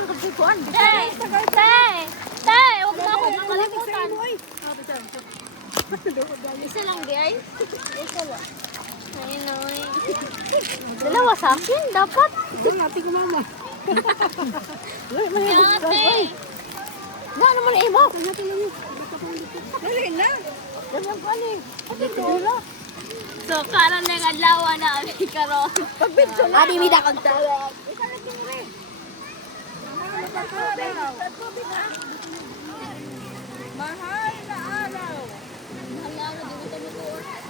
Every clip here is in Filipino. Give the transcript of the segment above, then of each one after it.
yung kapsikuan. Tay! Huwag mo akong makalimutan. Isa lang, guys. Isa lang. Ayun na, dalawa sa akin, dapat. Ito nga, ati ko mama. Ate! Na, naman na iba. Dali na. Dapat pa ni. Ate, wala. So, karon na yung adlaw na kami karon. Pagbidyo na. Adi, mida kang tawag. Mahal na araw.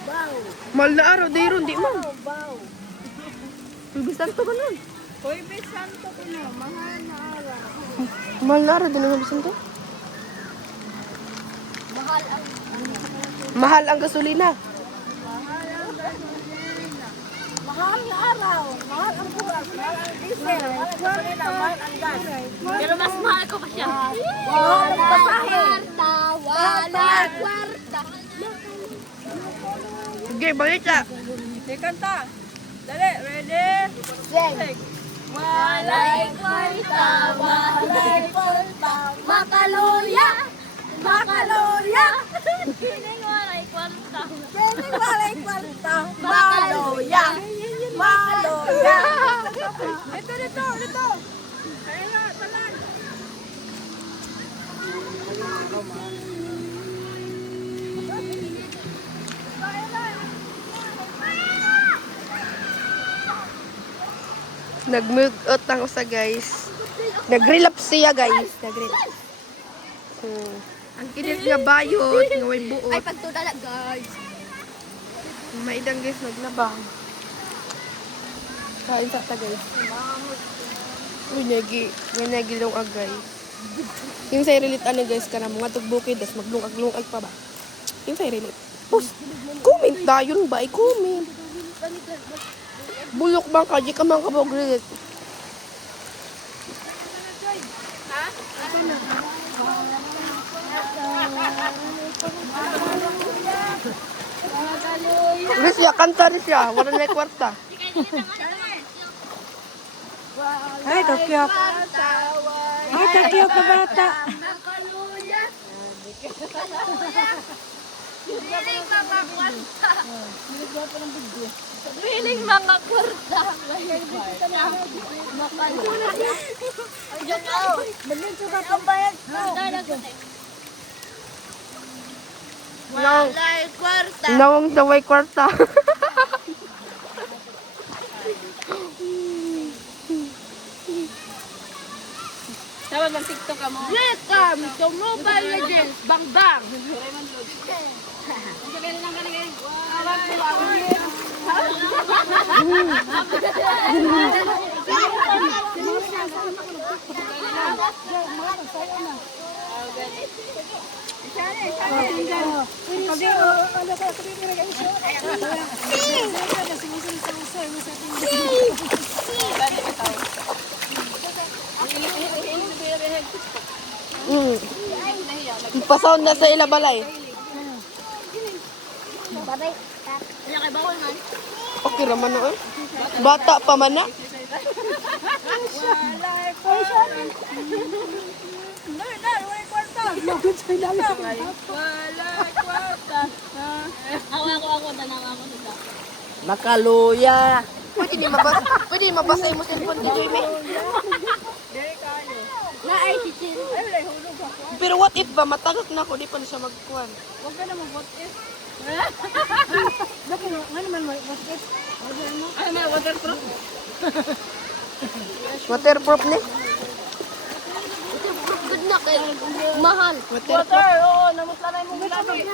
Bow. Mahal na araw, dayron, di mo. Bow. Bibisan to ka nun. Hoy, Santo ko na. Mahal na araw. Mahal na araw, di naman bisan to. Mahal ang... Mahal ang gasolina. Mahal na araw. Mahal ang buwan. Mahal ang diesel. Mahal ang gasolina. Mahal ang gas. Pero mas mahal ko pa siya. Mahal ang pasahe. Wala kwarta. Sige, balita. Di kanta. Dali, ready? Sing. Walay kwarta, walay kwarta, makaluya, makaluya. Kining walay kwarta. Kining walay kwarta. Maloya. Maloya. Dito. Kaya na, talan. Nag-mug-out ang usa, guys. Nag-relapse siya, guys. Nag-relapse. Ang kinit nga bayot, nga may buot. Ay, pagtudala, guys. Maidang, guys, naglabang. Kain sa ta, guys. Uy, nagilong ag, guys. Yung sa reliit, ano, guys, ka na mga tugbukid, tas maglungag-lungag pa ba? Yung sa reliit. Post, comment dayon ba? I-comment. Bulok bang ka, di ka man kabog reliit. Risya, kanta Risya. Wala na kwarta. Ay, kakyok. Ay, kakyok na bata. Makaluya. Piling mga kwarta. Piling mga kwarta. Makaluya. Ay, dyan ako. Malinso ka pang bayad ko. Walay kwarta. Nawang daway kwarta. Tawag ng TikTok ka mo. Welcome to Mobile Legends. Bang bang. Ipasound na sa ilabalay. Babay. Ano kay bawal man? Okay raman na, eh. Bata pa man na. Ako, tanang ako nito. Makaluya. Pwede mabasa yung cellphone dito, Ime. Na ay si Chin. Pero what if ba, matagak na ako, di pa na siya magkuhan. Huwag ka na mag-what if. Bakit nga naman what if? Ay, may waterproof. Waterproof ni. Good na kay mahal. Water, oo. Namutla na yung mong labi.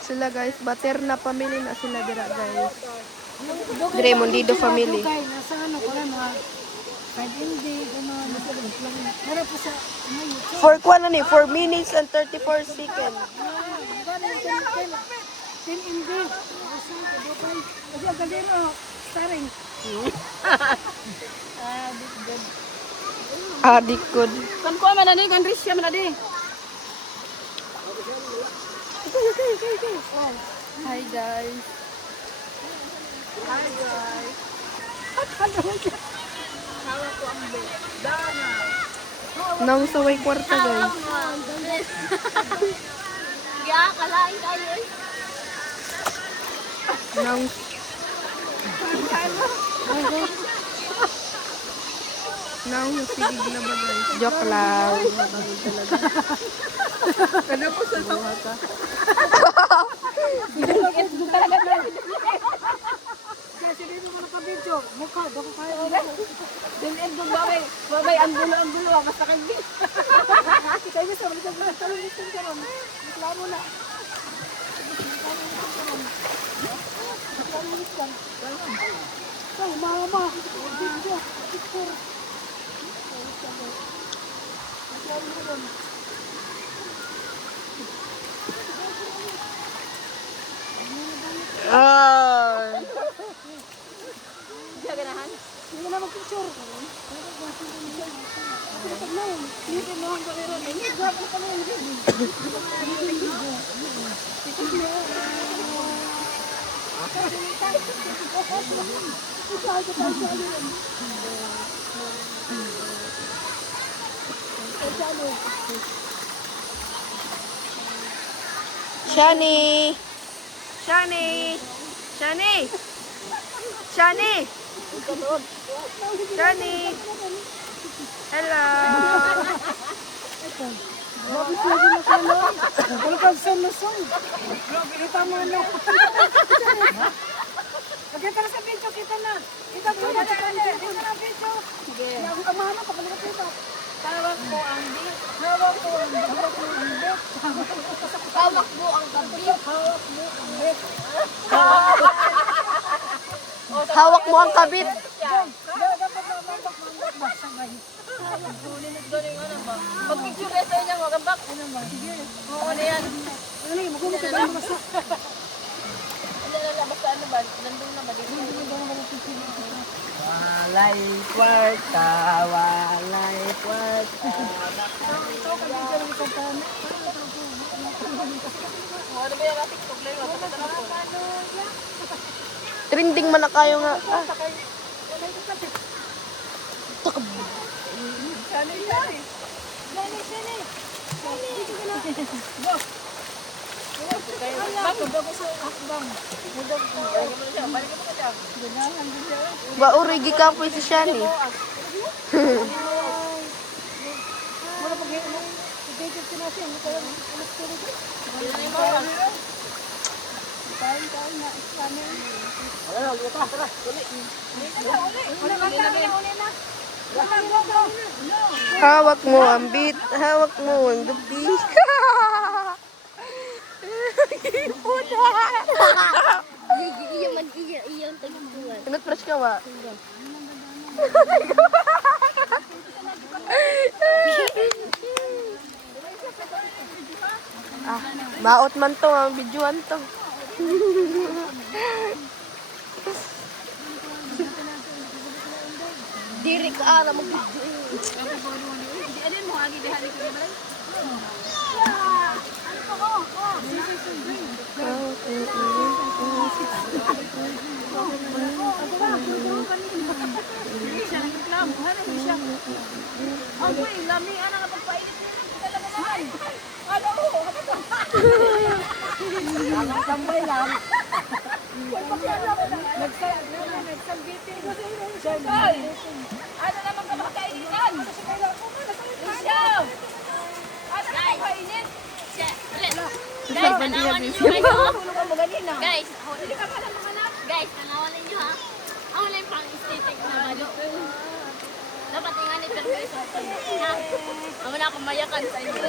Sila, guys, bater na family na sila dira, guys. Dire Mondido family. Nasa ano ko lang mga 5 hindi, gano'n. Pero po sa For kuan na ni, 4 minutes and 34 seconds. 10 hindi. Kasi ang galero, starring. Adik good. Kan ko man ani, kan Risha man ani. Hi guys. Hi guys. Nang saway kwarta guys. Kaya, kalain kayo eh. Nang Nang sigig na ba guys? Joke lang. Kana po sa tawa ka. Kasi dito mo nakabidyo. Mukha, baka kaya ulit. Din doon babay, ang gulo, basta kagbi. Kita niyo sa mga talong dito ka ron. Reklamo na. Oh, mama. Video. Picture. Ay. Hindi na mag-picture. Hindi mo ang gawin. Hindi mo ang gawin. Shani! Shani! Shani! Shani! Shani! Hello! Grabe siya din na kano. Welcome sa Luzon. Grabe, kita mo ano. Magkita na sa video, kita na. Kita mo na sa video. Sige. Ang kamahana ka, balik kita. Tawag mo ang bit. Hawak mo ang bit. Hawak mo ang gabi. Hawak mo ang bit. Hawak mo ang kabit. Dapat mamambak ba sa gahi. Pag-picture kayo sa inyo, magambak. Ano ba? Sige. Oo, ano yan? Ano yung magkumot ka ba? Basta. Basta ano ba? Nandun na ba dito? Walay kwarta, walay kwarta. Ito ka video ng isang taon. Ano ba yung TikTok live? Trending man na kayo nga. Ah. Ba urigi ka po si Shani. Wala pag i-edit ko na siya. Hindi ko alam. Alas ko rin. Kain na. Kanin. Hawak mo ang beat. Hawak mo ang gabi. Iya man, iya ang tagpuan. Nag-fresh ka ba? Ah, baot man to, ang videoan to. Diri ka ara mag-video. Tambay lang. Nagsalbitin ko sa inyo. Ano naman ka makainitan? Isya! Ano naman kainin? Guys, tanawan ninyo kayo. Guys, guys, tanawan ninyo ha. Ako lang pang aesthetic na balo. Dapat ingan ito kayo sa ha. Ako na akong mayakan sa inyo.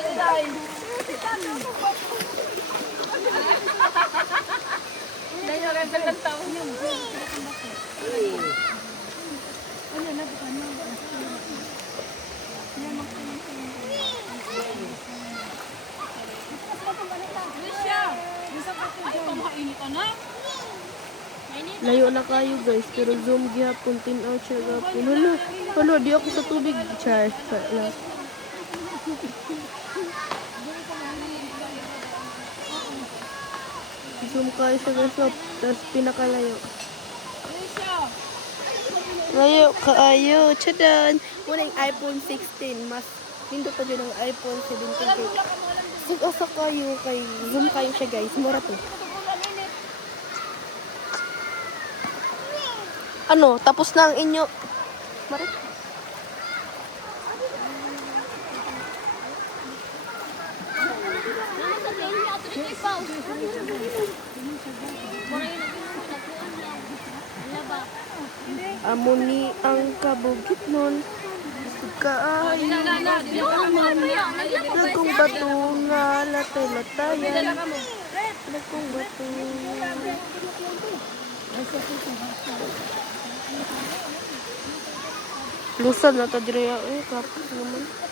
Dahil yung ganda ng taon yun. Layo na kayo guys, pero zoom gihapon, tinaw siya gapon. Hala, di ako sa tubig. Char, pala. Zoom kayo siya guys, no? Tapos pinakalayo. Layo kaayo. Chadan. Muna yung iPhone 16. Mas hindi pa din ang iPhone 17. Kay Sig-asa kayo kay zoom kayo siya guys. Mura to. Ano? Tapos na ang inyo. Mara. Amo ni ang kabugit nun. Kaayo. Nagkong bato nga latay-latayan. Nagkong bato. Lusan na ta dire kapos naman.